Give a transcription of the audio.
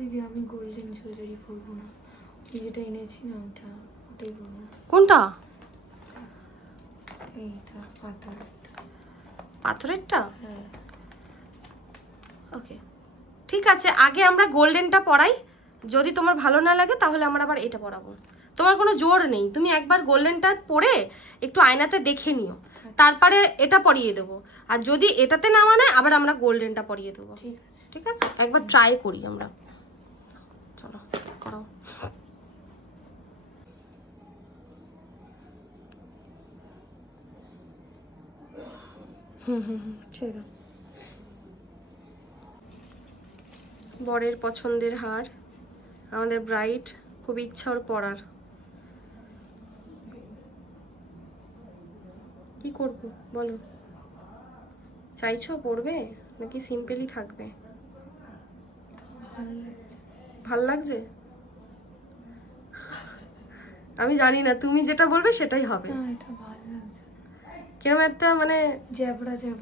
দিদি আমি golden jewellery পরবো না, যেটা এনেছি না ওটাই পরবো। কোনটা? এইটা পাথরেরটা? হ্যাঁ। ওকে ঠিক আছে, আগে আমরা গোল্ডেনটা পরাই, যদি তোমার ভালো না লাগে তাহলে আমরা আবার এটা পরাবো। তোমার কোনো জোর নেই, তুমি একবার গোল্ডেনটা পরে একটু আয়নাতে দেখে নিও, তারপরে এটা পরিয়ে দেবো। আর যদি এটাতে না মানে আবার আমরা গোল্ডেনটা পরিয়ে দেবো। ঠিক আছে, একবার ট্রাই করি আমরা। চলো করাও। ছেড়ে দাও। বরের পছন্দের হার, আমাদের ব্রাইড, খুব ইচ্ছা ওর পরার। কি করবো বলো, চাইছো পরবে নাকি সিম্পলি থাকবে? ভাল লাগছে? আমি জানি না, তুমি যেটা বলবে সেটাই হবে। এটা ভালো লাগছে, কিরকম একটা মানে জ্যাবড়া জ্যাবড়া